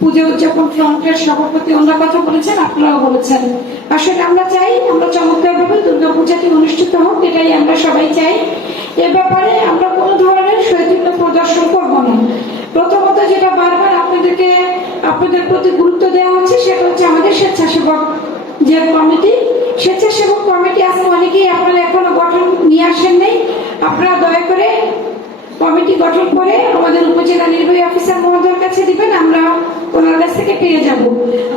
পুজো উদযাপন ফ্রন্টের সভাপতি ওনারা কথা বলেছেন, আপনারাও বলেছেন। আসলে আমরা চাই আমরা চমৎকারভাবে দুর্গাপূজাটি অনুষ্ঠিত হোক, এটাই আমরা সবাই চাই। এ ব্যাপারে আমরা কোনো ধরনের শৈথিল্য প্রদর্শন করব না। প্রথমত যেটা বারবার আপনাদের প্রতি গুরুত্ব দেওয়া হচ্ছে সেটা হচ্ছে আমাদের স্বেচ্ছাসেবক যে কমিটি, স্বেচ্ছাসেবক কমিটি আছে অনেকেই আপনারা এখনো গঠন নিয়ে আসেন নাই। আপনারা দয়া করে কমিটি গঠন করে আমাদের উপজেলা নির্বাহী অফিসার মহোদয়ের কাছে দিবেন, আমরা ওনার কাছ থেকে পেয়ে যাব।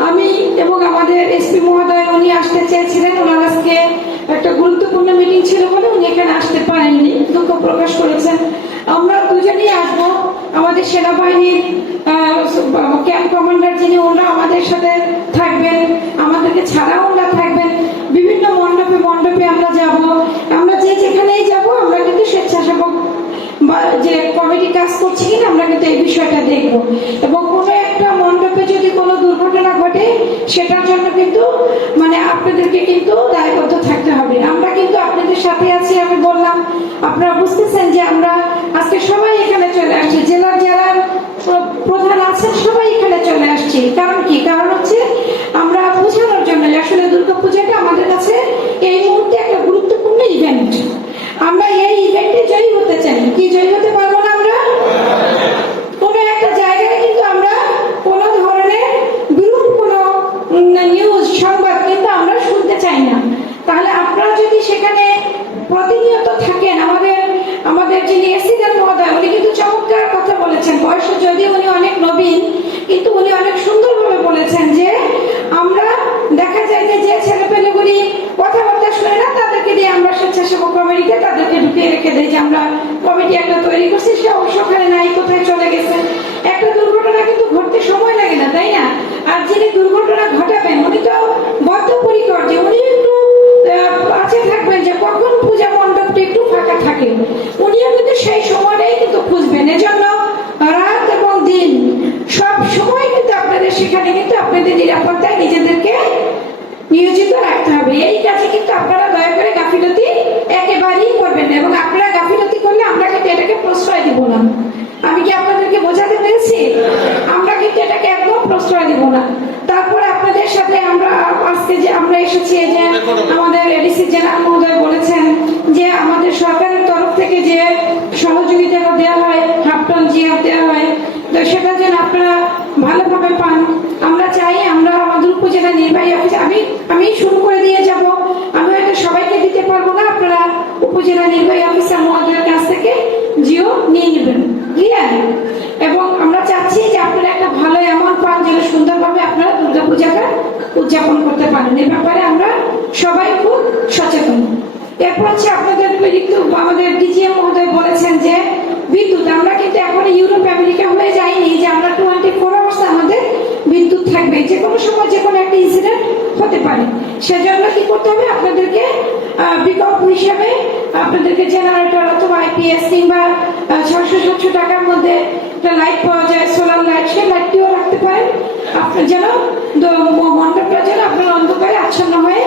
আমি এবং আমাদের এসপি মহোদয় উনি আসতে চেয়েছিলেন, ওনার আজকে একটা গুরুত্বপূর্ণ মিটিং ছিল বলে উনি এখানে আসতে পারেননি, দুঃখ প্রকাশ করেছেন। আমরা দুজনেই আসবো। আমাদের সেনাবাহিনীর ক্যাম্প কমান্ডার যিনি ওনারা আমাদের সাথে থাকবেন, আমাদেরকে ছাড়াও ওনারা থাকবেন। বিভিন্ন মণ্ডপে মণ্ডপে আমরা যাব, আমরা যেখানেই যাব আমরা কিন্তু স্বেচ্ছাসেবক যে কমিটি কাজ করছি কিনা আমরা কিন্তু এই বিষয়টা দেখবো। এবং কোনো একটা মণ্ডপে যদি কোনো দুর্ঘটনা ঘটে সেটার জন্য কিন্তু আপনাদেরকে কিন্তু দায়বদ্ধ থাকতে হবে। আমরা কিন্তু আপনাদের সাথে আছি, আমি বললাম। আপনারা বুঝতেছেন যে আমরা আজকে সবাই এখানে চলে আসছি, জেলার যারা প্রধান আছেন সবাই এখানে চলে আসছি। কারণ কি? কারণ হচ্ছে আমরা বোঝানোর জন্য আসলে দুর্গাপূজাটা আমাদের কাছে এই মুহূর্তে একটা গুরুত্বপূর্ণ ইভেন্ট। আমরা এই ইভেন্টে জয়ী হতে চাই। কি জয়ী হতে পারবো না আমরা? কোনো একটা জায়গায় কিন্তু আমরা কোনো ধরনের বিরূপ কোনো নিউজ সংবাদ কিন্তু আমরা শুনতে চাই না। তাহলে আপনারা যদি সেখানে প্রতিনিয়ত থাকেন, আমাদের যিনি এসিডেন্ট মহোদয় উনি কিন্তু চমৎকার কথা বলেছেন। বয়সে যদি উনি অনেক নবীন, কিন্তু উনি অনেক সুন্দরভাবে বলেছেন যে আমরা দেখা যায় যে ছেলেপেলেগুলি কথাবার্তা শুনে না তাদেরকে দিয়ে আমরা স্বেচ্ছাসেবক কমিটিতে তাদেরকে ঢুকিয়ে রেখে দিই যে আমরা কমিটি একটা তৈরি করছি, সে অবশ্য ওখানে নাই, কোথায় চলে গেছে। একটা দুর্ঘটনা কিন্তু ঘটতে সময় লাগে না, তাই না? আর যিনি দুর্ঘটনা ঘটাবেন উনি তো বদ্ধপরিকর যে উনি একটু আছে থাকবেন যে কখন পূজা মণ্ডপটি একটু ফাঁকা থাকে, উনিও কিন্তু সেই সময়টাই কিন্তু খুঁজবেন। এজন্য রাত এবং দিন সব সময় কিন্তু আপনাদের সেখানে কিন্তু আপনাদের নিরাপত্তায় নিজেদেরকে নিয়োজিত রাখতে হবে। এই কাজে কিন্তু আপনারা দয়া করে গাফিলতি একেবারেই করবেন না, এবং আপনারা গাফিলতি করলে আমরা কিন্তু এটাকে প্রশ্রয় দিব না। আমি কি আপনাদেরকে বোঝাতে পেরেছি? আমরা কিন্তু এটাকে একদম প্রশ্রয় দিব না। তারপরে আপনাদের সাথে আমরা আজকে যে আমরা এসেছি, যে আমাদের এডিসি জেনারেল মহোদয় বলেছেন যে আমাদের সরকারের তরফ থেকে যে সহযোগিতা দেওয়া হয়, হাফ টন জিএফ দেওয়া হয়, তো সেটা যেন আপনারা ভালোভাবে পান। আমরা চাই আমরা আমাদের উপজেলা নির্বাহী অফিস আমি শুরু করে দিয়ে যাব। আমি হয়তো সবাইকে দিতে পারবো না, আপনারা উপজেলা নির্বাহী অফিসার মহোদয়ের কাছ থেকে জিও নিয়ে নেবেন, ক্লিয়ার? এবং আমরা চাচ্ছি যে আপনারা একটা ভালো অ্যামাউন্ট পান যেন সুন্দরভাবে আপনারা দুর্গাপূজাটা উদযাপন করতে পারেন। এই ব্যাপারে আমরা সবাই খুব সচেতন। এরপর হচ্ছে আপনাদের আমাদের ডিজিএম মহোদয় বলেছেন যে বিদ্যুৎ, আমরা কিন্তু এখন ইউরোপ আমেরিকা হয়ে যাইনি যে আমরা 24 আওয়ার্স আমাদের বিদ্যুৎ থাকবে, যে কোনো সময় যে কোনো একটা ইনসিডেন্ট হতে পারে। সেজন্য কি করতে হবে? আপনাদেরকে বিকল্প হিসেবে আপনাদেরকে জেনারেটর অথবা আইপিএস কিংবা 600-700 টাকার মধ্যে একটা লাইট পাওয়া যায়, সোলার লাইট, সেই লাইটটিও রাখতে পারেন। আপনার যেন মণ্ডপটা যেন আপনার অন্ধকারে আচ্ছন্ন হয়ে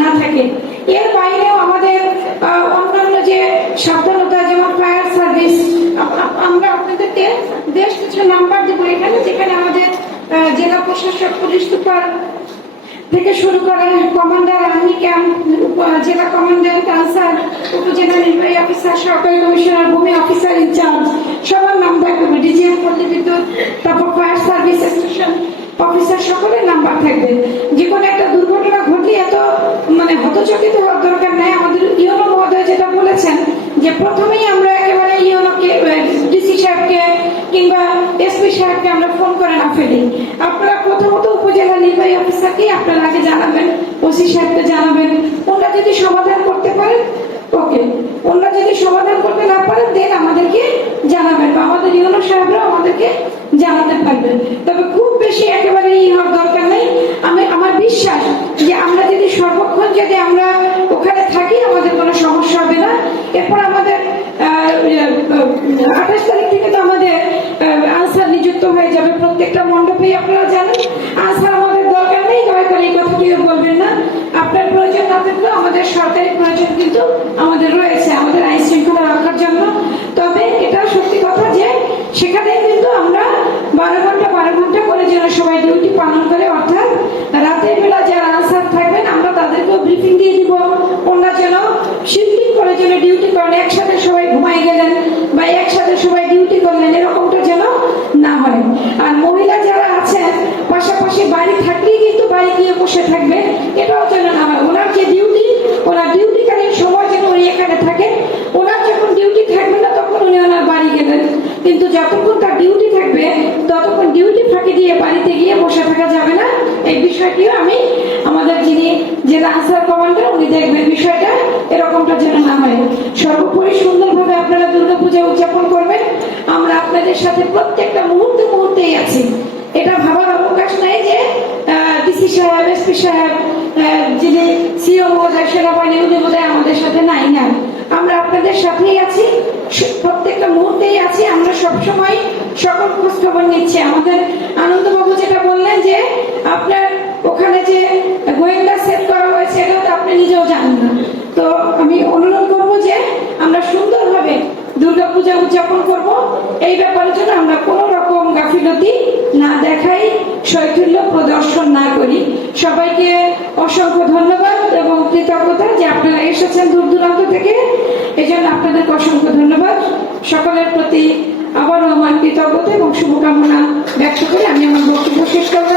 না থাকে। এর বাইরেও আমাদের অন্যান্য যে সাবধানতা, যেমন ফায়ার সার্ভিস, আমরা আপনাদেরকে বেশ কিছু নাম্বার দেবো এখানে, যেখানে আমাদের জেলা প্রশাসক, পুলিশ সুপার থেকে শুরু করে কমান্ডার, আর্মি ক্যাম্প, জেলা কমান্ডার, আনসার, উপজেলা নির্বাহী অফিসার, সরকারি কমিশনার, ভূমি অফিসার ইনচার্জ, সবার নাম্বার থাকবে। ডিজিএম পল্লী বিদ্যুৎ, তারপর ফায়ার সার্ভিস স্টেশন অফিসার, সকলের নাম্বার থাকবে। যে কোনো একটা দুর্ঘটনা ঘটলে এত হতচকিত হওয়ার দরকার নেই। আমাদের ইউনো মহোদয় যেটা বলেছেন যে প্রথমেই আমরা একেবারে ইউনোকে, ডিসি সাহেবকে কিংবা এসপি সাহেবকে আমরা ফোন করে না ফেলি। আপনারা প্রথমত উপজেলা নির্বাহী অফিসারকে আপনারা আগে জানাবেন, ওসি সাহেবকে জানাবেন। ওনারা যদি সমাধান করতে পারেন ওকে, ওনারা যদি সমাধান করতে না পারেন দেন আমাদেরকে জানাবেন, বা আমাদের ইউনো সাহেবরা আমাদেরকে জানাতে পারবেন। তবে খুব বেশি একেবারে হওয়ার দরকার নেই। আমার বিশ্বাস যে আমরা যদি সর্বক্ষণ যদি আমরা ওখানে থাকি আমাদের কোনো সমস্যা হবে না। এরপর আমাদের 28 তারিখ থেকে তো আমাদের আনসার নিযুক্ত হয়ে যাবে প্রত্যেকটা মণ্ডপেই। আপনারা জানেন আনসার আমাদের দরকার নেই, দয়া করে এই কথা কেউ বলবেন না। আপনার প্রয়োজন না থাকলেও আমাদের সরকারি প্রয়োজন কিন্তু আমাদের রয়েছে আমাদের আইন শৃঙ্খলা রাখার জন্য। তবে এটা সত্যি কথা যে সেখানে কিন্তু আমরা 12 ঘন্টা যেন সবাই ডিউটি পালন করে, অর্থাৎ রাতের বেলা যারা আনসার থাকবেন আমরা তাদেরকেও ব্রিফিং দিয়ে দিব, ওনারা যেন শিফটিং করে যেন ডিউটি করেন, একসাথে সবাই ঘুমাই গেলেন বা একসাথে সবাই ডিউটি করলেন, এরকমটা যেন না হয়। আর মহিলা যারা আছেন পাশাপাশি বাড়ি থাকলেই কিন্তু বাড়ি গিয়ে বসে থাকবে, এটাও যেন না হয়। ওনার যে ডিউটি, ওনার ডিউটিকালীন সময় যেন উনি এখানে থাকেন, ওনার যখন ডিউটি থাকবে না তখন উনি ওনার বাড়ি গেলেন, কিন্তু যতক্ষণ তার ডিউটি থাকবে ততক্ষণ ডিউটি ফাঁকি দিয়ে বাড়িতে গিয়ে বসে থাকা যাবে না। এই বিষয়টিও আমি আমাদের যিনি জেলা আনসার কমান্ডার উনি দেখবেন বিষয়টা এরকমটা যেন না হয়। সর্বোপরি সুন্দরভাবে আপনারা দুর্গাপূজা উদযাপন করবেন, আমরা আপনাদের সাথে প্রত্যেকটা মুহূর্তেই আছি। এটা ভাবার অবকাশ নাই যে ডিসি সাহেব, এসপি সাহেব, যিনি সিও মহোদয়, সেনাবাহিনী উনি বোধহয় আমাদের সাথে নাই, না, আমরা আপনাদের সাথেই আছি, প্রত্যেকটা মুহূর্তেই আছি। আমরা সবসময় সকল খোঁজ খবর নিচ্ছি। আমাদের আনন্দবাবু যেটা বললেন যে আপনার ওখানে যে গোয়েন্দা সেট করা হয়েছে এটা তো আপনি নিজেও জানেন না, তো আমি অনুরোধ করবো যে আমরা সুন্দরভাবে দুর্গাপূজা উদযাপন করব, এই ব্যাপারের জন্য আমরা কোনো রকম গাফিলতি না দেখাই, শৈথিল্য প্রদর্শন না করি। সবাইকে অসংখ্য ধন্যবাদ এবং কৃতজ্ঞতা যে আপনারা এসেছেন দূর দূরান্ত থেকে, এই জন্য আপনাদেরকে অসংখ্য ধন্যবাদ। সকলের প্রতি আবারও আমার কৃতজ্ঞতা এবং শুভকামনা ব্যক্ত করে আমি আমার বক্তব্য শেষ করব।